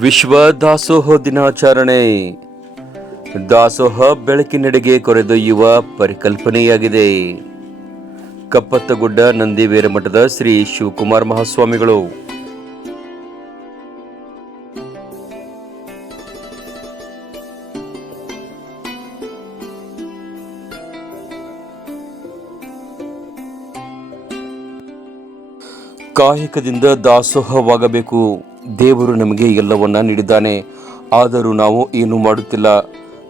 ವಿಶ್ವ ದಾಸೋಹ ದಿನಾಚರಣೆ. ದಾಸೋಹ ಬೆಳಕಿನೆಡೆಗೆ ಕೊರೆದೊಯ್ಯುವ ಪರಿಕಲ್ಪನೆಯಾಗಿದೆ. ಕಪ್ಪತ್ತಗುಡ್ಡ ನಂದಿವೇರ ಮಠದ ಶ್ರೀ ಶಿವಕುಮಾರ್ ಮಹಾಸ್ವಾಮಿಗಳು. ಕಾಯಕದಿಂದ ದಾಸೋಹವಾಗಬೇಕು. ದೇವರು ನಮಗೆ ಎಲ್ಲವನ್ನ ನೀಡಿದ್ದಾನೆ. ಆದರೂ ನಾವು ಏನು ಮಾಡುತ್ತಿಲ್ಲ.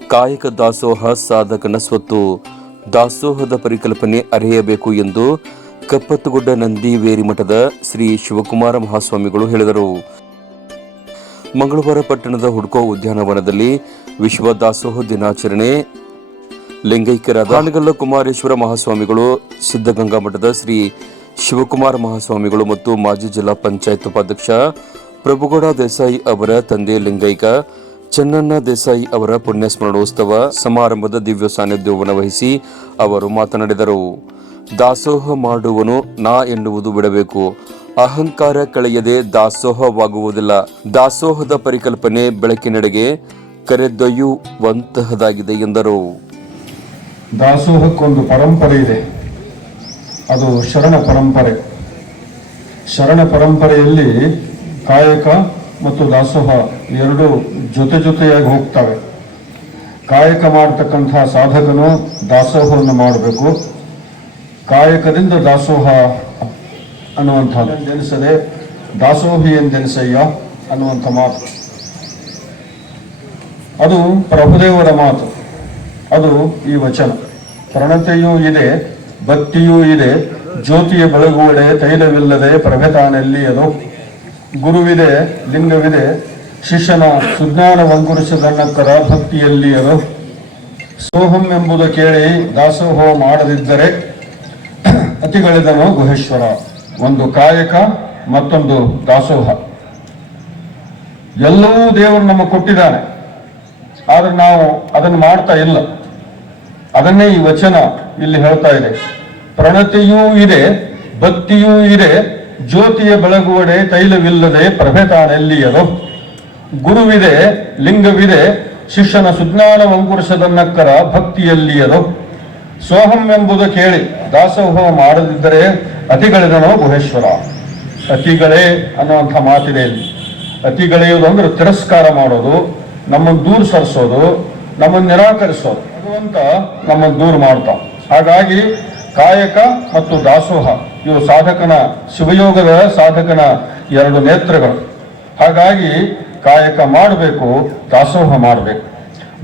ಕಾಯಕ ದಾಸೋಹ ಸಾಧಕನ ಸ್ವತ್ತು. ದಾಸೋಹದ ಪರಿಕಲ್ಪನೆ ಅರಿಯಬೇಕು ಎಂದು ಕಪ್ಪತ್ತುಗುಡ್ಡ ನಂದಿ ವೇರಿಮಠದ ಶ್ರೀ ಶಿವಕುಮಾರ ಮಹಾಸ್ವಾಮಿಗಳು ಹೇಳಿದರು. ಮಂಗಳವಾರ ಪಟ್ಟಣದ ಹುಡ್ಕೋ ಉದ್ಯಾನವನದಲ್ಲಿ ವಿಶ್ವ ದಾಸೋಹ ದಿನಾಚರಣೆ. ಲಿಂಗೈಕ್ಯರಾದ ಹಾನಗಲ್ಲ ಕುಮಾರೇಶ್ವರ ಮಹಾಸ್ವಾಮಿಗಳು, ಸಿದ್ಧಗಂಗಾ ಮಠದ ಶ್ರೀ ಶಿವಕುಮಾರ ಮಹಾಸ್ವಾಮಿಗಳು ಮತ್ತು ಮಾಜಿ ಜಿಲ್ಲಾ ಪಂಚಾಯತ್ ಉಪಾಧ್ಯಕ್ಷ ಪ್ರಭುಗೌಡ ದೇಸಾಯಿ ಅವರ ತಂದೆ ಲಿಂಗೈಕ, ಚನ್ನಣ್ಣ ದೇಸಾಯಿ ಅವರ ಪುಣ್ಯಸ್ಮರಣೋತ್ಸವ ಸಮಾರಂಭದ ದಿವ್ಯ ಸಾನ್ನಿಧ್ಯವನ್ನು ವಹಿಸಿ ಅವರು ಮಾತನಾಡಿದರು. ದಾಸೋಹ ಮಾಡುವನು ನಾ ಎನ್ನುವುದು ಬಿಡಬೇಕು. ಅಹಂಕಾರ ಕಳೆಯದೆ ದಾಸೋಹವಾಗುವುದಿಲ್ಲ. ದಾಸೋಹದ ಪರಿಕಲ್ಪನೆ ಬೆಳಕಿನೆಡೆಗೆ ಕರೆದೊಯ್ಯುವಂತಹದಾಗಿದೆ ಎಂದರು. ದಾಸೋಹಕ್ಕೊಂದು ಪರಂಪರೆ ಇದೆ. ಅದು ಶರಣ ಪರಂಪರೆ. ಶರಣ ಪರಂಪರೆಯಲ್ಲಿ ಕಾಯಕ ಮತ್ತು ದಾಸೋಹ ಎರಡು ಜೊತೆ ಜೊತೆಯಾಗಿ ಹೋಗ್ತವೆ. ಕಾಯಕ ಮಾಡತಕ್ಕಂತಹ ಸಾಧಕನು ದಾಸೋಹವನ್ನು ಮಾಡಬೇಕು. ಕಾಯಕದಿಂದ ದಾಸೋಹ ಅನ್ನುವಂಥದ್ದು ಜನಿಸದೆ ದಾಸೋಹಿ ಎಂದೆನಿಸಯ್ಯ ಅನ್ನುವಂಥ ಮಾತು. ಅದು ಪ್ರಭುದೇವರ ಮಾತು. ಅದು ಈ ವಚನ. ಪ್ರಣತೆಯೂ ಇದೆ, ಭಕ್ತಿಯೂ ಇದೆ, ಜ್ಯೋತಿಯ ಬೆಳಗುವಡೆ ತೈಲವಿಲ್ಲದೆ ಪ್ರಭೆತಾನೆಲ್ಲಿ ಅದು ಗುರುವಿದೆ, ಲಿಂಗವಿದೆ, ಶಿಷ್ಯನ ಸುಜ್ಞಾನ ವಂಕುರಿಸದನ್ನ ಭಕ್ತಿಯಲ್ಲಿ ಅದು ಸೋಹಂ ಎಂಬುದು ಕೇಳಿ ದಾಸೋಹ ಮಾಡದಿದ್ದರೆ ಅತಿಗಳಿದನು ಗುಹೇಶ್ವರ. ಒಂದು ಕಾಯಕ, ಮತ್ತೊಂದು ದಾಸೋಹ. ಎಲ್ಲವೂ ದೇವರು ನಮಗೆ ಕೊಟ್ಟಿದ್ದಾನೆ. ಆದ್ರೆ ನಾವು ಅದನ್ನು ಮಾಡ್ತಾ ಇಲ್ಲ. ಅದನ್ನೇ ಈ ವಚನ ಇಲ್ಲಿ ಹೇಳ್ತಾ ಇದೆ. ಪ್ರಣತಿಯೂ ಇದೆ, ಭಕ್ತಿಯೂ ಇದೆ. ಜ್ಯೋತಿಯ ಬೆಳಗುವಡೆ ತೈಲವಿಲ್ಲದೆ ಪ್ರಭೆ ತಾನೆಲ್ಲಿಯರು ಗುರುವಿದೆ, ಲಿಂಗವಿದೆ, ಶಿಷ್ಯನ ಸುಜ್ಞಾನ ವಂಕುರಿಸದನ್ನಕ್ಕರ ಭಕ್ತಿಯಲ್ಲಿಯದು ಸೋಹಂ ಎಂಬುದು ಕೇಳಿ, ದಾಸೋಹ ಮಾಡದಿದ್ದರೆ ಅತಿಗಳೆದನೋ ಗುಹೇಶ್ವರ? ಅತಿಗಳೇ ಅನ್ನುವಂಥ ಮಾತಿದೆ ಇಲ್ಲಿ. ಅತಿಗಳೆಯುವುದು ಅಂದ್ರೆ ತಿರಸ್ಕಾರ ಮಾಡೋದು, ನಮ್ಮನ್ನು ದೂರ ಸರಿಸೋದು, ನಮ್ಮನ್ನು ನಿರಾಕರಿಸೋದು. ಅಂತ ನಮ್ಮನ್ನು ದೂರ ಮಾಡ್ತಾವ ಹಾಗಾಗಿ ಕಾಯಕ ಮತ್ತು ದಾಸೋಹ ಇವು ಸಾಧಕನ ಶಿವಯೋಗದ ಸಾಧಕನ ಎರಡು ನೇತ್ರಗಳು. ಹಾಗಾಗಿ ಕಾಯಕ ಮಾಡಬೇಕು, ದಾಸೋಹ ಮಾಡಬೇಕು.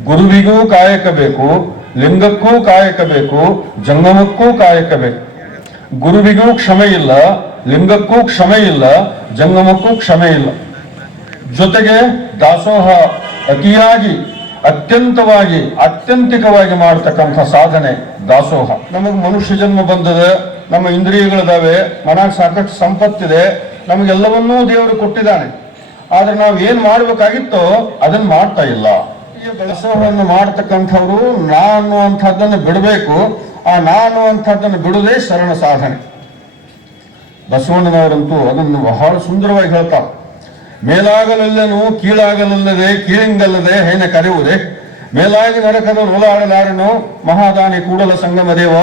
ಗುರುವಿಗೂ ಕಾಯಕ ಬೇಕು, ಲಿಂಗಕ್ಕೂ ಕಾಯಕ ಬೇಕು ಜಂಗಮಕ್ಕೂ ಕಾಯಕ ಬೇಕು. ಗುರುವಿಗೂ ಕ್ಷಮೆ ಇಲ್ಲ, ಲಿಂಗಕ್ಕೂ ಕ್ಷಮೆ ಇಲ್ಲ ಜಂಗಮಕ್ಕೂ ಕ್ಷಮೆ ಇಲ್ಲ. ಜೊತೆಗೆ ದಾಸೋಹ ಅತಿಯಾಗಿ, ಅತ್ಯಂತವಾಗಿ, ಅತ್ಯಂತಿಕವಾಗಿ ಮಾಡತಕ್ಕಂಥ ಸಾಧನೆ ದಾಸೋಹ. ನಮಗೆ ಮನುಷ್ಯ ಜನ್ಮ ಬಂದದ ನಮ್ಮ ಇಂದ್ರಿಯಗಳಿದಾವೆ ಮನಾಗ ಸಾಕಷ್ಟು ಸಂಪತ್ತಿದೆ, ನಮಗೆಲ್ಲವನ್ನೂ ದೇವರು ಕೊಟ್ಟಿದ್ದಾನೆ. ಆದ್ರೆ ನಾವು ಏನ್ ಮಾಡ್ಬೇಕಾಗಿತ್ತೋ ಅದನ್ನ ಮಾಡ್ತಾ ಇಲ್ಲ. ಈ ಕೆಲಸವನ್ನು ಮಾಡ್ತಕ್ಕಂಥವ್ರು ನಾ ಅನ್ನುವಂಥದ್ದನ್ನು ಬಿಡಬೇಕು, ಆ ನಾ ಅನ್ನುವಂಥದ್ದನ್ನು ಬಿಡುವುದೇ ಶರಣ ಸಾಧನೆ. ಬಸವಣ್ಣನವರಂತೂ ಅದನ್ನು ಬಹಳ ಸುಂದರವಾಗಿ ಹೇಳ್ತಾರೆ. ಮೇಲಾಗಲಲ್ಲನು ಕೀಳಾಗಲಲ್ಲದೆ, ಕೀಳಿಂಗಲ್ಲದೆ ಹೇನ ಕರೆಯುವುದೇ. ಮೇಲಾಗಿ ನರಕದ ನೊಲಾಡಲಾರನು ಮಹಾದಾನಿ ಕೂಡಲ ಸಂಗಮ ದೇವ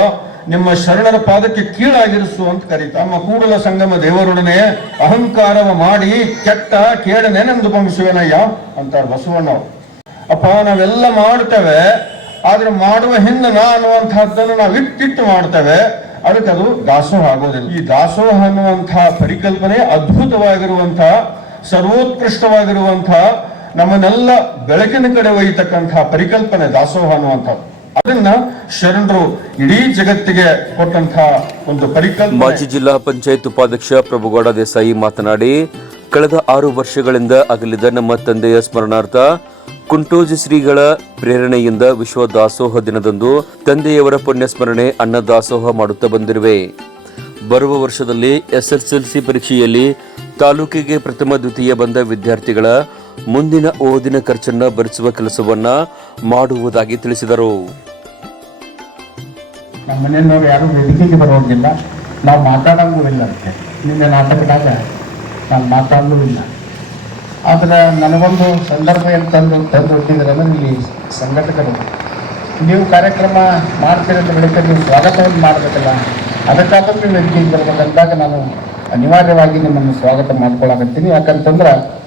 ನಿಮ್ಮ ಶರಣರ ಪಾದಕ್ಕೆ ಕೀಳಾಗಿರಿಸು ಅಂತ ಕರೀತ, ನಮ್ಮ ಕೂಡಲ ಸಂಗಮ ದೇವರೊಡನೆ ಅಹಂಕಾರವ ಮಾಡಿ ಕೆಟ್ಟ ಕೇಡನೆನೆಂದು ಬಂಗಿಸುವೆನಯ್ಯ ಅಂತಾರೆ ಬಸವಣ್ಣ ಅಪ್ಪ, ನಾವೆಲ್ಲ ಮಾಡ್ತೇವೆ, ಆದ್ರೆ ಮಾಡುವ ಹಿಂದೆ ನಾ ಅನ್ನುವಂತಹದ್ದನ್ನು ನಾವು ಇಟ್ಟಿಟ್ಟು ಮಾಡ್ತೇವೆ. ಅದಕ್ಕೆ ಅದು ದಾಸೋಹ ಆಗೋದಿಲ್ಲ. ಈ ದಾಸೋಹ ಅನ್ನುವಂತಹ ಪರಿಕಲ್ಪನೆ ಅದ್ಭುತವಾಗಿರುವಂತಹ ಸರ್ವೋತ್ಕೃಷ್ಟವಾಗಿರುವಂತಹ ನಮ್ಮನ್ನೆಲ್ಲ ಬೆಳಕಿನ ಕಡೆ ಒಯ್ಯತಕ್ಕಂತಹ ಪರಿಕಲ್ಪನೆ ದಾಸೋಹ ಅನ್ನುವಂಥದ್ದು. ಅದನ್ನ ಶರಣರು ಇಡೀ ಜಗತ್ತಿಗೆ ಕೊಟ್ಟಂತಹ ಒಂದು ಪರಿಕಲ್ಪನೆ. ಮಾಜಿ ಜಿಲ್ಲಾ ಪಂಚಾಯತ್ ಉಪಾಧ್ಯಕ್ಷ ಪ್ರಭುಗೌಡ ದೇಸಾಯಿ ಮಾತನಾಡಿ, ಕಳೆದ ಆರು ವರ್ಷಗಳಿಂದ ಅಗಲಿದ ನಮ್ಮ ತಂದೆಯ ಸ್ಮರಣಾರ್ಥ ಕುಂಟೋಜಿ ಶ್ರೀಗಳ ಪ್ರೇರಣೆಯಿಂದ ವಿಶ್ವ ದಾಸೋಹ ದಿನದಂದು ತಂದೆಯವರ ಪುಣ್ಯ ಸ್ಮರಣೆ ಅನ್ನ ದಾಸೋಹ ಮಾಡುತ್ತಾ ಬಂದಿರುವೆ. ಬರುವ ವರ್ಷದಲ್ಲಿ ಎಸ್ಎಸ್ಎಲ್ಸಿ ಪರೀಕ್ಷೆಯಲ್ಲಿ ತಾಲೂಕಿಗೆ ಪ್ರಥಮ, ದ್ವಿತೀಯ ಬಂದ ವಿದ್ಯಾರ್ಥಿಗಳ ಮುಂದಿನ ಓದಿನ ಖರ್ಚನ್ನು ಭರಿಸುವ ಕೆಲಸವನ್ನ ಮಾಡುವುದಾಗಿ ತಿಳಿಸಿದರು. ನಮ್ಮ ಮನೆಯವ್ರು ಯಾರು ವೇದಿಕೆಗೆ ಬರೋದಿಲ್ಲ ನಾವು ಮಾತಾಡಂಗೂ ಇಲ್ಲ ಅದಕ್ಕೆ. ನಿನ್ನೆ ನಾಟಕದಾಗ ನಾನು ಮಾತಾಡಲೂ ಇಲ್ಲ. ಆದ್ರೆ ನನಗೊಂದು ಸಂದರ್ಭ ಏನು ತಂದು ತಂದು ಅಂದರೆ ಇಲ್ಲಿ ಸಂಘಟಕರು. ನೀವು ಕಾರ್ಯಕ್ರಮ ಮಾಡ್ತೀರಿ ಅಂತ ಬಳಿಕ ನೀವು ಸ್ವಾಗತವನ್ನು ಮಾಡಬೇಕಲ್ಲ. ಅದಕ್ಕಾದ್ರೂ ನೀವು ವೇದಿಕೆಗೆ ಬರಬೇಕಂದಾಗ ನಾನು ಅನಿವಾರ್ಯವಾಗಿ ನಿಮ್ಮನ್ನು ಸ್ವಾಗತ ಮಾಡ್ಕೊಳಕತ್ತೀನಿ ಯಾಕಂತಂದ್ರೆ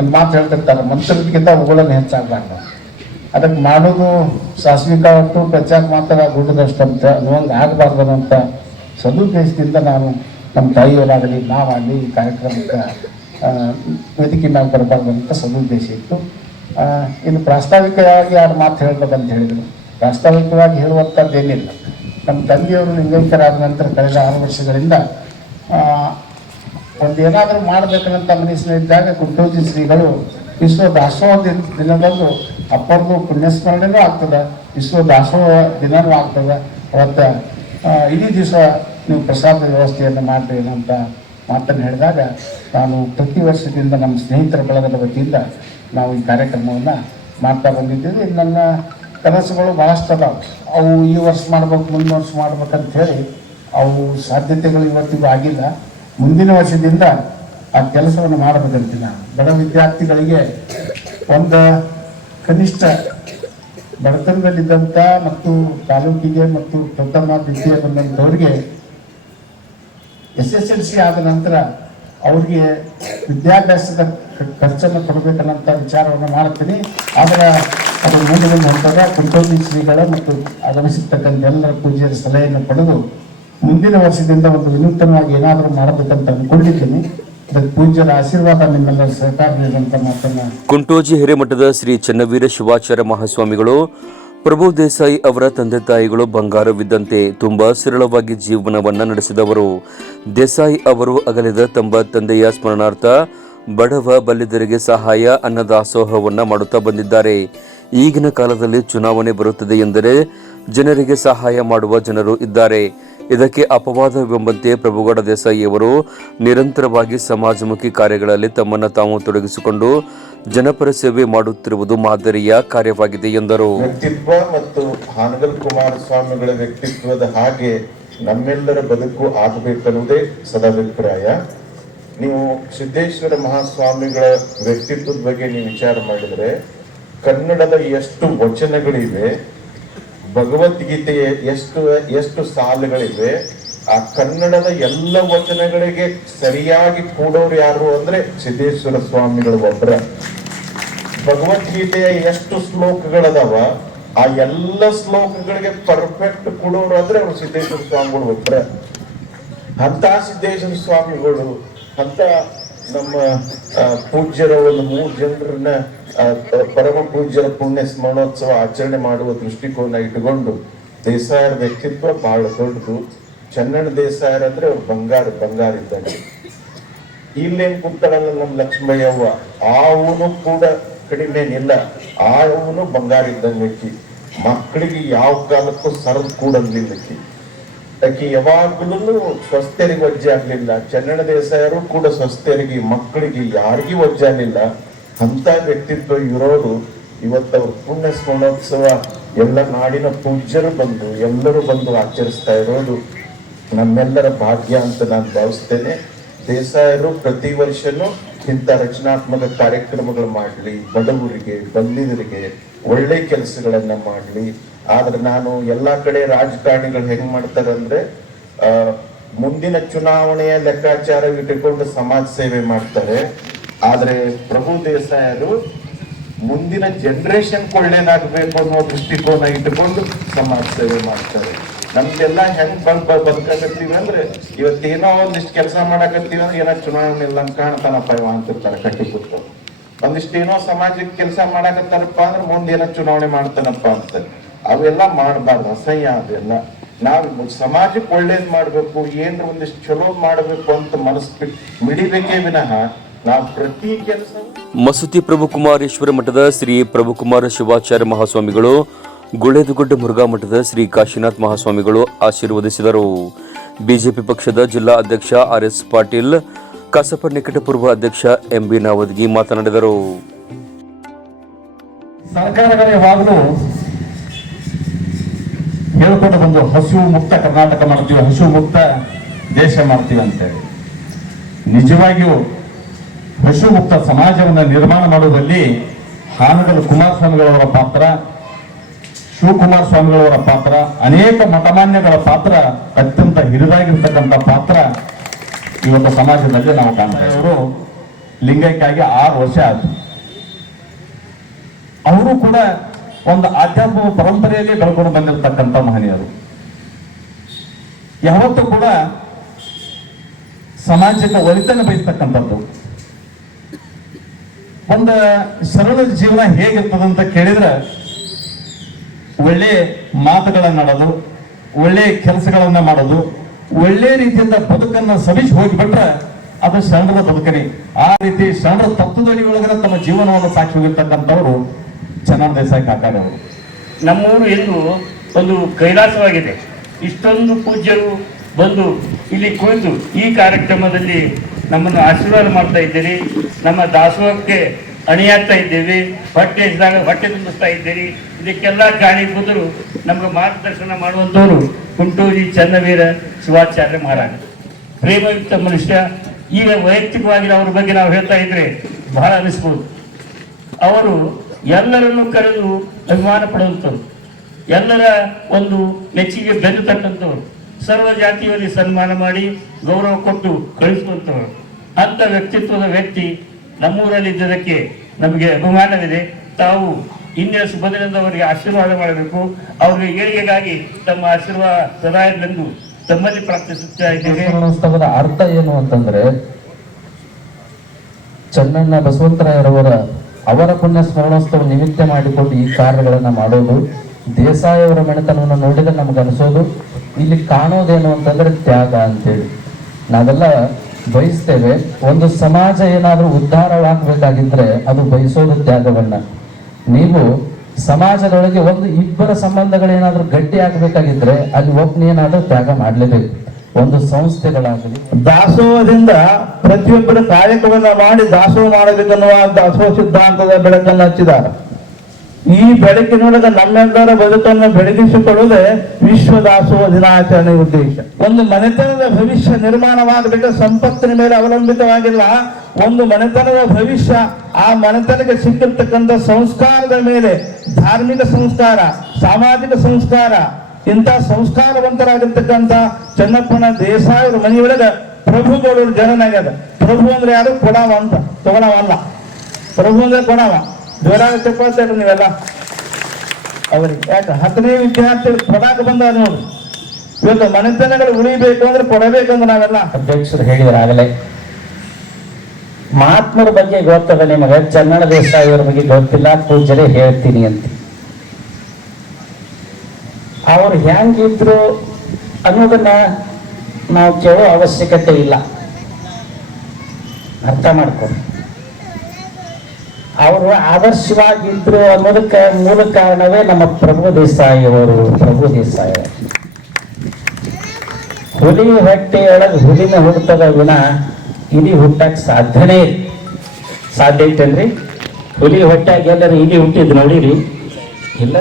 ಒಂದು ಮಾತು ಹೇಳ್ತಿರ್ತಾರೆ, ಮನುಷ್ಯರಿಗಿಂತ ಅವುಗಳನ್ನು ಹೆಚ್ಚಾಗಬಾರ್ದು. ಅದಕ್ಕೆ ಮಾಡೋದು ಸಾಸ್ವಿಕ ಹೊತ್ತು ಪ್ರಚಾರ ಮಾತ್ರ ಗುಡ್ಡದಷ್ಟಂತ ಅಂತ ಅನ್ನುವಂಗೆ ಆಗಬಾರ್ದು ಅನ್ನೋಂಥ ಸದುದ್ದೇಶದಿಂದ ನಾನು ನಮ್ಮ ತಾಯಿಯವರಾಗಲಿ ನಾವಾಗಲಿ ಈ ಕಾರ್ಯಕ್ರಮಕ್ಕೆ ವೇದಿಕೆ ನಾವು ಬರಬಾರ್ದು ಅಂತ ಸದುದ್ದೇಶ ಇತ್ತು. ಇನ್ನು ಪ್ರಾಸ್ತಾವಿಕವಾಗಿ ಯಾರು ಮಾತು ಹೇಳಬೇಕಂತ ಹೇಳಿದರು. ಪ್ರಾಸ್ತಾವಿಕವಾಗಿ ಹೇಳುವಂಥದ್ದೇನಿಲ್ಲ. ನಮ್ಮ ತಂದೆಯವರು ಲಿಂಗೈಕ್ಯರಾದ ನಂತರ ಕಳೆದ ಆರು ವರ್ಷಗಳಿಂದ ಒಂದು ಏನಾದರೂ ಮಾಡಬೇಕಂತ ಮನಸ್ಸಿನಲ್ಲಿದ್ದಾಗ ಕುಂಟೋಜಿ ಶ್ರೀಗಳು ವಿಶ್ವ ದಾಸೋಹ ದಿನ ದಿನದಂದು ಅಪ್ಪರದು ಪುಣ್ಯಸ್ಮರಣೆನೂ ಆಗ್ತದೆ. ವಿಶ್ವ ದಾಸೋಹ ದಿನನೂ ಆಗ್ತದೆ. ಅವತ್ತು ಇಡೀ ದಿವಸ ನೀವು ಪ್ರಸಾದ ವ್ಯವಸ್ಥೆಯನ್ನು ಮಾಡ್ರಿ ಅಂತ ಮಾತನ್ನು ಹೇಳಿದಾಗ ನಾನು ಪ್ರತಿ ವರ್ಷದಿಂದ ನಮ್ಮ ಸ್ನೇಹಿತರ ಬಳಗದ ವತಿಯಿಂದ ನಾವು ಈ ಕಾರ್ಯಕ್ರಮವನ್ನು ಮಾಡ್ತಾ ಬಂದಿದ್ದೀವಿ. ನನ್ನ ಕನಸುಗಳು ಭಾಳಷ್ಟು ಅದಾವೆ. ಅವು ಈ ವರ್ಷ ಮಾಡ್ಬೇಕು ಮುಂದಿನ ವರ್ಷ ಮಾಡ್ಬೇಕಂತ ಹೇಳಿ ಅವು ಸಾಧ್ಯತೆಗಳು ಇವತ್ತಿಗೂ ಆಗಿಲ್ಲ. ಮುಂದಿನ ವರ್ಷದಿಂದ ಆ ಕೆಲಸವನ್ನು ಮಾಡಬೇಕಂತೀನಿ ನಾನು ಬಡ ವಿದ್ಯಾರ್ಥಿಗಳಿಗೆ ಒಂದು ಕನಿಷ್ಠ ಬಡತನದಲ್ಲಿದ್ದಂಥ ಮತ್ತು ತಾಲೂಕಿಗೆ ಮತ್ತು ಪ್ರಥಮ ದ್ವಿತೀಯ ಬಂದಂಥವ್ರಿಗೆ ಎಸ್ ಎಸ್ ಎಲ್ ಸಿ ಆದ ನಂತರ ಅವ್ರಿಗೆ ವಿದ್ಯಾಭ್ಯಾಸದ ಖರ್ಚನ್ನು ಕೊಡಬೇಕನ್ನಂಥ ವಿಚಾರವನ್ನು ಮಾಡ್ತೀನಿ ಆದರೆ ಅದು ಮುಂದೆ ಹೊಂದಾಗ ಕುಂಟೋಜಿ ಶ್ರೀಗಳ ಮತ್ತು ಆಗಮಿಸಿರ್ತಕ್ಕಂಥ ಎಲ್ಲರ ಪೂಜೆಯ ಸಲಹೆಯನ್ನು ಪಡೆದು ಮುಂದಿನ ವರ್ಷದಿಂದ ಒಂದು ವಿನೂತನವಾಗಿ ಏನಾದರೂ ಮಾಡಬೇಕಂತ ಅಂದ್ಕೊಂಡಿದ್ದೀನಿ ಕುಂಟೋಜಿ ಹಿರೇಮಠದ ಶ್ರೀ ಚನ್ನವೀರ ಶಿವಾಚಾರ್ಯ ಮಹಾಸ್ವಾಮಿಗಳು, ಪ್ರಭು ದೇಸಾಯಿ ಅವರ ತಂದೆ ತಾಯಿಗಳು ಬಂಗಾರವಿದ್ದಂತೆ ತುಂಬಾ ಸರಳವಾಗಿ ಜೀವನವನ್ನ ನಡೆಸಿದವರು. ದೇಸಾಯಿ ಅವರು ಅಗಲಿದ ತಮ್ಮ ತಂದೆಯ ಸ್ಮರಣಾರ್ಥ ಬಡವ ಬಲ್ಲಿದರಿಗೆ ಸಹಾಯ ಅನ್ನದಾಸೋಹವನ್ನ ಮಾಡುತ್ತಾ ಬಂದಿದ್ದಾರೆ. ಈಗಿನ ಕಾಲದಲ್ಲಿ ಚುನಾವಣೆ ಬರುತ್ತದೆ ಎಂದರೆ ಜನರಿಗೆ ಸಹಾಯ ಮಾಡುವ ಜನರು ಇದ್ದಾರೆ. ಇದಕ್ಕೆ ಅಪವಾದವೆಂಬಂತೆ ಪ್ರಭುಗೌಡ ದೇಸಾಯಿ ಅವರು ನಿರಂತರವಾಗಿ ಸಮಾಜಮುಖಿ ಕಾರ್ಯಗಳಲ್ಲಿ ತಮ್ಮನ್ನು ತಾವು ತೊಡಗಿಸಿಕೊಂಡು ಜನಪರ ಸೇವೆ ಮಾಡುತ್ತಿರುವುದು ಮಾದರಿಯ ಕಾರ್ಯವಾಗಿದೆ ಎಂದರು. ವ್ಯಕ್ತಿತ್ವ ಮತ್ತು ಹಾನಗಲ್ ಕುಮಾರಸ್ವಾಮಿಗಳ ವ್ಯಕ್ತಿತ್ವದ ಹಾಗೆ ನಮ್ಮೆಲ್ಲರ ಬದುಕು ಆಗಬೇಕನ್ನುವುದೇ ಸದಾಭಿಪ್ರಾಯ ನೀವು ಸಿದ್ದೇಶ್ವರ ಮಹಾಸ್ವಾಮಿಗಳ ವ್ಯಕ್ತಿತ್ವದ ಬಗ್ಗೆ ನೀವು ವಿಚಾರ ಮಾಡಿದರೆ ಕನ್ನಡದ ಎಷ್ಟು ವಚನಗಳಿವೆ ಭಗವದ್ಗೀತೆಯ ಎಷ್ಟು ಎಷ್ಟು ಸಾಲುಗಳಿವೆ, ಆ ಕನ್ನಡದ ಎಲ್ಲ ವಚನಗಳಿಗೆ ಸರಿಯಾಗಿ ಕೂಡೋರು ಯಾರು ಅಂದ್ರೆ ಸಿದ್ದೇಶ್ವರ ಸ್ವಾಮಿಗಳು ಒಬ್ಬರ ಭಗವದ್ಗೀತೆಯ ಎಷ್ಟು ಶ್ಲೋಕಗಳದಾವ, ಆ ಎಲ್ಲ ಶ್ಲೋಕಗಳಿಗೆ ಪರ್ಫೆಕ್ಟ್ ಕೊಡೋರು ಅಂದ್ರೆ ಅವ್ರು ಸಿದ್ದೇಶ್ವರ ಸ್ವಾಮಿಗಳು ಒಬ್ಬರ ಅಂತ ಸಿದ್ದೇಶ್ವರ ಸ್ವಾಮಿಗಳು, ಅಂತ ನಮ್ಮ ಪೂಜ್ಯರ ಒಂದು ಮೂರು ಜನರನ್ನ ಪರಮ ಪೂಜ್ಯರ ಪುಣ್ಯ ಸ್ಮರಣೋತ್ಸವ ಆಚರಣೆ ಮಾಡುವ ದೃಷ್ಟಿಕೋನ ಇಟ್ಟುಕೊಂಡು ದೇಸಾಯರ ವ್ಯಕ್ತಿತ್ವ ಬಹಳ ದೊಡ್ಡದು. ಚನ್ನಣ ದೇಸಾಯರ್ ಅಂದ್ರೆ ಅವ್ರು ಬಂಗಾರ ಬಂಗಾರ ಇದ್ದಂಗೆ ಇಲ್ಲೇನ್ ಕೂತಾಳಲ್ಲ ನಮ್ಮ ಲಕ್ಷ್ಮಯ್ಯವ್ವ? ಆವನು ಕೂಡ ಕಡಿಮೆನಿಲ್ಲ. ಆ ಅವನು ಬಂಗಾರ ಇದ್ದಂಗಕ್ಕಿ ಮಕ್ಕಳಿಗೆ ಯಾವ ಕಾಲಕ್ಕೂ ಸರದ್ ಕೂಡಲಿಲ್ಲಕ್ಕಿ ಆಕಿ ಯಾವಾಗಲೂ ಸ್ವಸ್ಥರಿಗೆ ವಜ್ಜೆ ಆಗ್ಲಿಲ್ಲ. ಚನ್ನಣ ದೇಸಾಯರು ಕೂಡ ಸ್ವಸ್ಥರಿಗೆ, ಮಕ್ಕಳಿಗೆ ಯಾರಿಗೂ ವಜ್ಜೆ ಆಗ್ಲಿಲ್ಲ. ಅಂತ ವ್ಯಕ್ತಿತ್ವ ಇರೋರು ಇವತ್ತವ್ರ ಪುಣ್ಯ ಸ್ಮರಣೋತ್ಸವ ಎಲ್ಲ ನಾಡಿನ ಪೂಜ್ಯರು ಬಂದು ಎಲ್ಲರೂ ಬಂದು ಆಚರಿಸ್ತಾ ಇರೋದು ನಮ್ಮೆಲ್ಲರ ಭಾಗ್ಯ ಅಂತ ನಾನು ಭಾವಿಸ್ತೇನೆ. ದೇಸಾಯರು ಪ್ರತಿ ವರ್ಷನೂ ಇಂಥ ರಚನಾತ್ಮಕ ಕಾರ್ಯಕ್ರಮಗಳು ಮಾಡಲಿ, ಬಡವರಿಗೆ ಬಂದಿದರಿಗೆ ಒಳ್ಳೆ ಕೆಲಸಗಳನ್ನ ಮಾಡಲಿ. ಆದ್ರೆ ನಾನು ಎಲ್ಲ ಕಡೆ ರಾಜಕಾರಣಿಗಳು ಹೆಂಗ್ ಮಾಡ್ತಾರೆ ಅಂದ್ರೆ ಮುಂದಿನ ಚುನಾವಣೆಯ ಲೆಕ್ಕಾಚಾರ ಇಟ್ಟುಕೊಂಡು ಸಮಾಜ ಸೇವೆ ಮಾಡ್ತಾರೆ. ಆದ್ರೆ ಪ್ರಭು ದೇಸಾಯರು ಮುಂದಿನ ಜನರೇಷನ್ ಒಳ್ಳೇದಾಗಬೇಕು ಅನ್ನೋ ದೃಷ್ಟಿಕೋನ ಇಟ್ಟುಕೊಂಡು ಸಮಾಜ ಸೇವೆ ಮಾಡ್ತಾರೆ. ನಮ್ಗೆಲ್ಲ ಹೆಂಗ್ ಬಂದ್ ಬದುಕಕತ್ತೀವಿ ಅಂದ್ರೆ ಇವತ್ತೇನೋ ಒಂದಿಷ್ಟು ಕೆಲಸ ಮಾಡಕತ್ತೀವಿ ಅಂದ್ರೆ ಏನೋ ಚುನಾವಣೆ ಇಲ್ಲ ಅಂತ ಕಾಣ್ತಾನಪ್ಪ ಇವ ಅಂತಿರ್ತಾರೆ ಕಟ್ಟಿ ಒಂದಿಷ್ಟು ಏನೋ ಸಮಾಜಕ್ಕೆ ಕೆಲಸ ಮಾಡಕತ್ತಾರಪ್ಪ ಅಂದ್ರೆ ಮುಂದೆ ಏನೋ ಚುನಾವಣೆ ಮಾಡ್ತಾನಪ್ಪ ಅಂತ ಅವೆಲ್ಲ ಮಾಡಬಾರ್ದು, ಅಸಹ್ಯ ಅದೆಲ್ಲ. ನಾವು ಸಮಾಜಕ್ಕೆ ಒಳ್ಳೇದ್ ಮಾಡ್ಬೇಕು, ಏನ್ರ ಒಂದಿಷ್ಟು ಚಲೋ ಮಾಡಬೇಕು ಅಂತ ಮನಸ್ಸು ಮಿಡಿಬೇಕೇ ವಿನಃ ಮಸೂತಿ ಪ್ರಭುಕುಮಾರೇಶ್ವರ ಮಠದ ಶ್ರೀ ಪ್ರಭುಕುಮಾರ ಶಿವಾಚಾರ್ಯ ಮಹಾಸ್ವಾಮಿಗಳು ಗುಳೇದುಗುಡ್ಡ ಮುರುಘಾ ಮಠದ ಶ್ರೀ ಕಾಶಿನಾಥ್ ಮಹಾಸ್ವಾಮಿಗಳು ಆಶೀರ್ವದಿಸಿದರು. ಬಿಜೆಪಿ ಪಕ್ಷದ ಜಿಲ್ಲಾ ಅಧ್ಯಕ್ಷ ಆರ್ ಎಸ್ ಪಾಟೀಲ್ ಕಸಪ ನಿಕಟಪೂರ್ವ ಅಧ್ಯಕ್ಷ ಎಂ ಬಿ ನಾವದ್ಗಿ ಮಾತನಾಡಿದರು. ಸರ್ಕಾರಗಳು ಯಾವಾಗಲೂ ಹೇಳ್ಕೊಂಡು ಬಂದು ಹಸಿವು ಮುಕ್ತ ಕರ್ನಾಟಕ ಮಾಡ್ತೀವಿ ಹಸಿವು ಮುಕ್ತ ದೇಶ ಮಾಡ್ತೀವಿ ಅಂತೇಳಿ. ನಿಜವಾಗಿಯೂ ವಿಶ್ವಗುಪ್ತ ಸಮಾಜವನ್ನು ನಿರ್ಮಾಣ ಮಾಡುವುದಲ್ಲಿ ಹಾನಗಲ್ ಕುಮಾರಸ್ವಾಮಿಗಳವರ ಪಾತ್ರ, ಶಿವಕುಮಾರ ಸ್ವಾಮಿಗಳವರ ಪಾತ್ರ, ಅನೇಕ ಮಠಮಾನ್ಯಗಳ ಪಾತ್ರ, ಅತ್ಯಂತ ಹಿರಿದಾಗಿರ್ತಕ್ಕಂಥ ಪಾತ್ರ ಇವತ್ತು ಸಮಾಜದಲ್ಲಿ ನಾವು ಕಾಣ್ತೇವೆ ಅವರು ಲಿಂಗೈಕಾಗಿ ಆರು ವರ್ಷ ಆಯ್ತು. ಅವರು ಕೂಡ ಒಂದು ಆಧ್ಯಾತ್ಮ ಪರಂಪರೆಯಲ್ಲಿ ಬೆಳ್ಕೊಂಡು ಬಂದಿರತಕ್ಕಂಥ ಮಹನೀಯರು. ಯಾವತ್ತೂ ಕೂಡ ಸಮಾಜಕ್ಕೆ ಒಳಿತನ್ನು ಬಯಸ್ತಕ್ಕಂಥದ್ದು. ಒಂದು ಸರಳ ಜೀವನ ಹೇಗಿರ್ತದಂತ ಕೇಳಿದ್ರೆ, ಒಳ್ಳೆ ಮಾತುಗಳನ್ನಾಡೋದು ಒಳ್ಳೆ ಕೆಲಸಗಳನ್ನ ಮಾಡೋದು, ಒಳ್ಳೆ ರೀತಿಯಿಂದ ಬದುಕನ್ನ ಸವಿಸಿ ಹೋಗಿಬಿಟ್ರೆ ಅದು ಶರಣರ ಬದುಕನೆ ಆ ರೀತಿ ಶರಣರ ತತ್ವದಡಿ ಒಳಗಡೆ ತಮ್ಮ ಜೀವನವನ್ನು ಸಾಕ್ಷಿ ಹೋಗಿರ್ತಕ್ಕಂಥವ್ರು ಚೆನ್ನಾಗ್ ದೇಸಾಯಿ ಅವರು. ನಮ್ಮೂರು ಎಂದು ಒಂದು ಕೈಲಾಸವಾಗಿದೆ. ಇಷ್ಟೊಂದು ಪೂಜ್ಯರು ಬಂದು ಇಲ್ಲಿ ಕುಳಿತು ಈ ಕಾರ್ಯಕ್ರಮದಲ್ಲಿ ನಮ್ಮನ್ನು ಆಶೀರ್ವಾದ ಮಾಡ್ತಾ ಇದ್ದೀರಿ. ನಮ್ಮ ದಾಸೋಹಕ್ಕೆ ಅಣಿಯಾಗ್ತಾ ಇದ್ದೀವಿ. ಹೊಟ್ಟೆ ಇದ್ದಾಗ ಹೊಟ್ಟೆ ತುಂಬಿಸ್ತಾ ಇದ್ದೀರಿ. ಇದಕ್ಕೆಲ್ಲ ಕಾರಣೀಭೂತರು ನಮ್ಗೆ ಮಾರ್ಗದರ್ಶನ ಮಾಡುವಂಥವ್ರು ಕುಂಟೂರಿ ಚನ್ನವೀರ ಶಿವಾಚಾರ್ಯ ಮಹಾರಾಜ. ಪ್ರೇಮಯುಕ್ತ ಮನುಷ್ಯ, ಈಗ ವೈಯಕ್ತಿಕವಾಗಿ ಅವ್ರ ಬಗ್ಗೆ ನಾವು ಹೇಳ್ತಾ ಇದ್ರೆ ಬಹಳ ಅನಿಸ್ಬೋದು. ಅವರು ಎಲ್ಲರನ್ನು ಕರೆದು ಅಭಿಮಾನ ಪಡುವಂಥವ್ರು ಎಲ್ಲರ ಒಂದು ಮೆಚ್ಚುಗೆ ಬೆನ್ನು ತಟ್ಟಂಥವ್ರು ಸರ್ವ ಜಾತಿಯಲ್ಲಿ ಸನ್ಮಾನ ಮಾಡಿ ಗೌರವ ಕೊಟ್ಟು ಕಳಿಸುವಂಥವ್ರು. ಅಂಥ ವ್ಯಕ್ತಿತ್ವದ ವ್ಯಕ್ತಿ ನಮ್ಮೂರಲ್ಲಿ ಇದ್ದದಕ್ಕೆ ನಮಗೆ ಅಭಿಮಾನವಿದೆ. ತಾವು ಇಂದಿನ ಸುಭದ್ರದಿಂದ ಅವರಿಗೆ ಆಶೀರ್ವಾದ ಮಾಡಬೇಕು. ಅವರಿಗೆ ಏಳಿಗೆಗಾಗಿ ತಮ್ಮ ಆಶೀರ್ವಾದ ಸದಾ ಇರಲೆಂದು ತಮ್ಮಲ್ಲಿ ಪ್ರಾರ್ಥಿಸುತ್ತಾ ಇದ್ದೇವೆ. ಮಹೋತ್ಸವದ ಅರ್ಥ ಏನು ಅಂತಂದ್ರೆ, ಚನ್ನಣ್ಣ ಬಸವಂತರಾಯರವರ ಅವರ ಪುಣ್ಯ ಸ್ಮರಣೋತ್ಸವ ನಿಮಿತ್ತ ಮಾಡಿಕೊಂಡು ಈ ಕಾರ್ಯಗಳನ್ನ ಮಾಡೋದು ದೇಸಾಯವರ ಮನೆತನವನ್ನು ನೋಡಿದ್ರೆ ನಮ್ಗೆ ಅನಿಸೋದು ಇಲ್ಲಿ ಕಾಣೋದೇನು ಅಂತಂದ್ರೆ ತ್ಯಾಗ ಅಂತೇಳಿ. ನಾವೆಲ್ಲ ಬಯಸ್ತೇವೆ. ಒಂದು ಸಮಾಜ ಏನಾದರೂ ಉದ್ಧಾರವಾಗಬೇಕಾಗಿದ್ರೆ ಅದು ಬಯಸೋದು ತ್ಯಾಗವನ್ನ. ನೀವು ಸಮಾಜದೊಳಗೆ ಒಂದು ಇಬ್ಬರ ಸಂಬಂಧಗಳೇನಾದರೂ ಗಟ್ಟಿ ಆಗ್ಬೇಕಾಗಿದ್ರೆ ಅಲ್ಲಿ ಒಬ್ಬನೇನಾದ್ರೂ ತ್ಯಾಗ ಮಾಡಲೇಬೇಕು. ಒಂದು ಸಂಸ್ಥೆಗಳಾಗಲಿ. ದಾಸೋಹದಿಂದ ಪ್ರತಿಯೊಬ್ಬರು ಕಾರ್ಯಕ್ರಮ ಮಾಡಿ ದಾಸೋಹ ಮಾಡಬೇಕನ್ನುವ ದಾಸೋಹ ಸಿದ್ಧಾಂತದ ಬೆಳಕನ್ನು ಹಚ್ಚಿದ್ದಾರೆ. ಈ ಬೆಳಕಿನೊಳಗೆ ನಮ್ಮೆಲ್ಲರ ಬದುಕನ್ನು ಬೆಳಗಿಸಿಕೊಳ್ಳುವುದೇ ವಿಶ್ವ ದಾಸೋಹ ದಿನಾಚರಣೆ ಉದ್ದೇಶ. ಒಂದು ಮನೆತನದ ಭವಿಷ್ಯ ನಿರ್ಮಾಣವಾಗಬೇಕು ಸಂಪತ್ತಿನ ಮೇಲೆ ಅವಲಂಬಿತವಾಗಿಲ್ಲ. ಒಂದು ಮನೆತನದ ಭವಿಷ್ಯ ಆ ಮನೆತನಕ್ಕೆ ಸಿಕ್ಕಿರ್ತಕ್ಕಂಥ ಸಂಸ್ಕಾರದ ಮೇಲೆ, ಧಾರ್ಮಿಕ ಸಂಸ್ಕಾರ, ಸಾಮಾಜಿಕ ಸಂಸ್ಕಾರ, ಇಂಥ ಸಂಸ್ಕಾರವಂತರಾಗಿರ್ತಕ್ಕಂಥ ಚನ್ನಪ್ಪನ ದೇಸಾಯರ ಮನೆಯೊಳಗ ಪ್ರಭುಗಳು ಜನನಾಗ್ಯದ. ಪ್ರಭು ಅಂದ್ರೆ ಯಾರು? ಕೊಡವ ಅಂತ. ತಗೊಳವಲ್ಲ ಪ್ರಭು ಅಂದ್ರೆ ಕೊಡವ. ಜೋರಾಗ ಚಪ್ಪಾಳ್ತಾರೆ ನೀವೆಲ್ಲ. ಅವ್ರಿಗೆ ಯಾಕೆ ಹತ್ತನೇ ವಿದ್ಯಾರ್ಥಿಗಳು ಕೊಡಾಕ ಬಂದ ನೋಡಿ. ಇವತ್ತು ಮನೆತನಗಳು ಉಳಿಬೇಕು ಅಂದ್ರೆ ಕೊಡಬೇಕಂದ್ರೆ ನಾವೆಲ್ಲ. ಅಧ್ಯಕ್ಷರು ಹೇಳಿದ್ರಾಗಲೇ ಮಹಾತ್ಮರ ಬಗ್ಗೆ ಗೊತ್ತದ ನಿಮಗೆ? ಚನ್ನಡ ದೇಶ ಅವರ ಬಗ್ಗೆ ಗೊತ್ತಿಲ್ಲ ಪೂಜರೆ ಹೇಳ್ತೀನಿ ಅಂತ. ಅವ್ರು ಹೆಂಗಿದ್ರು ಅನ್ನೋದನ್ನ ನಾವು ಕೇಳೋ ಅವಶ್ಯಕತೆ ಇಲ್ಲ. ಅರ್ಥ ಮಾಡ್ಕೊಂಡು ಅವರು ಆದರ್ಶವಾಗಿದ್ರು ಅನ್ನೋದಕ್ಕೆ ಮೂಲ ಕಾರಣವೇ ನಮ್ಮ ಪ್ರಭು ದೇಸಾಯಿ ಅವರು, ಪ್ರಭು ದೇಸಾಯಿ. ಹುಲಿ ಹೊಟ್ಟೆಯೊಳಗೆ ಹುಲಿನ ಹುಟ್ಟದ ವಿನ ಇಲಿ ಹುಟ್ಟಕ್ ಸಾಧ್ಯನೇ. ಸಾಧ್ಯ ಐತೇನ್ರಿ? ಹುಲಿ ಹೊಟ್ಟ್ಯಾಗ ಎಲ್ಲರೂ ಇಲಿ ಹುಟ್ಟಿದ್ ನೋಡಿರಿ? ಇಲ್ಲ.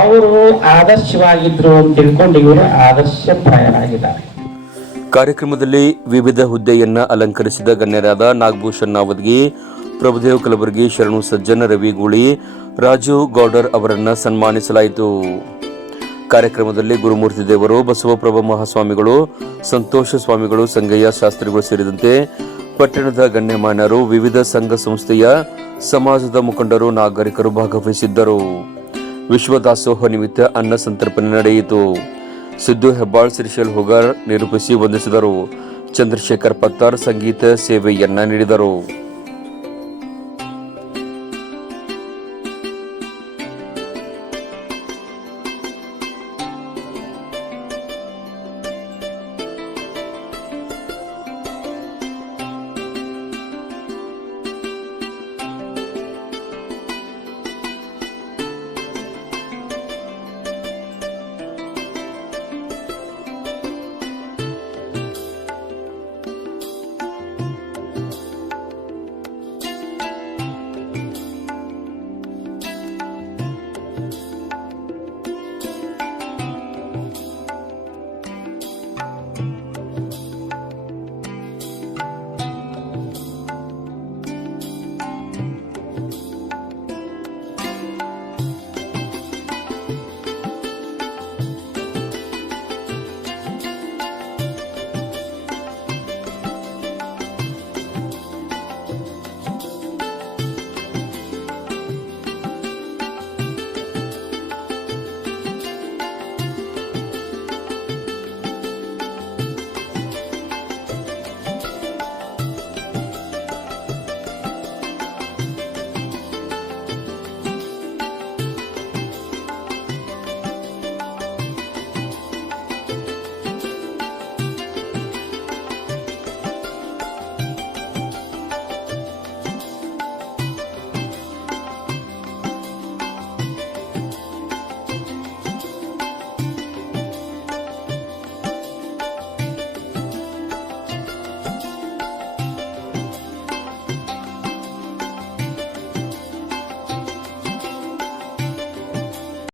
ಅವರು ಆದರ್ಶವಾಗಿದ್ರು ಅಂತ ತಿಳ್ಕೊಂಡು ಇವರು ಆದರ್ಶಪ್ರಾಯರಾಗಿದ್ದಾರೆ. ಕಾರ್ಯಕ್ರಮದಲ್ಲಿ ವಿವಿಧ ಹುದ್ದೆಯನ್ನ ಅಲಂಕರಿಸಿದ ಗಣ್ಯರಾದ ನಾಗಭೂಷಣ್ ನಾವದ್ಗಿ ಪ್ರಭುದೇವ್ ಕಲಬುರಗಿ ಶರಣು ಸಜ್ಜನ ರವಿ ಗುಳಿ, ರಾಜು ಗೌಡರ್ ಅವರನ್ನು ಸನ್ಮಾನಿಸಲಾಯಿತು. ಕಾರ್ಯಕ್ರಮದಲ್ಲಿ ಗುರುಮೂರ್ತಿ ದೇವರು, ಬಸವಪ್ರಭ ಮಹಾಸ್ವಾಮಿಗಳು, ಸಂತೋಷ ಸ್ವಾಮಿಗಳು, ಸಂಗಯ್ಯ ಶಾಸ್ತ್ರಿಗಳು ಸೇರಿದಂತೆ ಪಟ್ಟಣದ ಗಣ್ಯಮಾನ್ಯರು, ವಿವಿಧ ಸಂಘ ಸಂಸ್ಥೆಯ ಸಮಾಜದ ಮುಖಂಡರು, ನಾಗರಿಕರು ಭಾಗವಹಿಸಿದ್ದರು. ವಿಶ್ವ ದಾಸೋಹ ನಿಮಿತ್ತ ಅನ್ನ ಸಂತರ್ಪಣೆ ನಡೆಯಿತು. ಸಿದ್ದು ಹೆಬ್ಬಾಳ್, ಸಿರಿಶಲ್ ಹುಗಾರ್ ನಿರೂಪಿಸಿ ವಂದಿಸಿದರು. ಚಂದ್ರಶೇಖರ್ ಪತ್ತಾರ್ ಸಂಗೀತ ಸೇವೆಯನ್ನ ನೀಡಿದರು.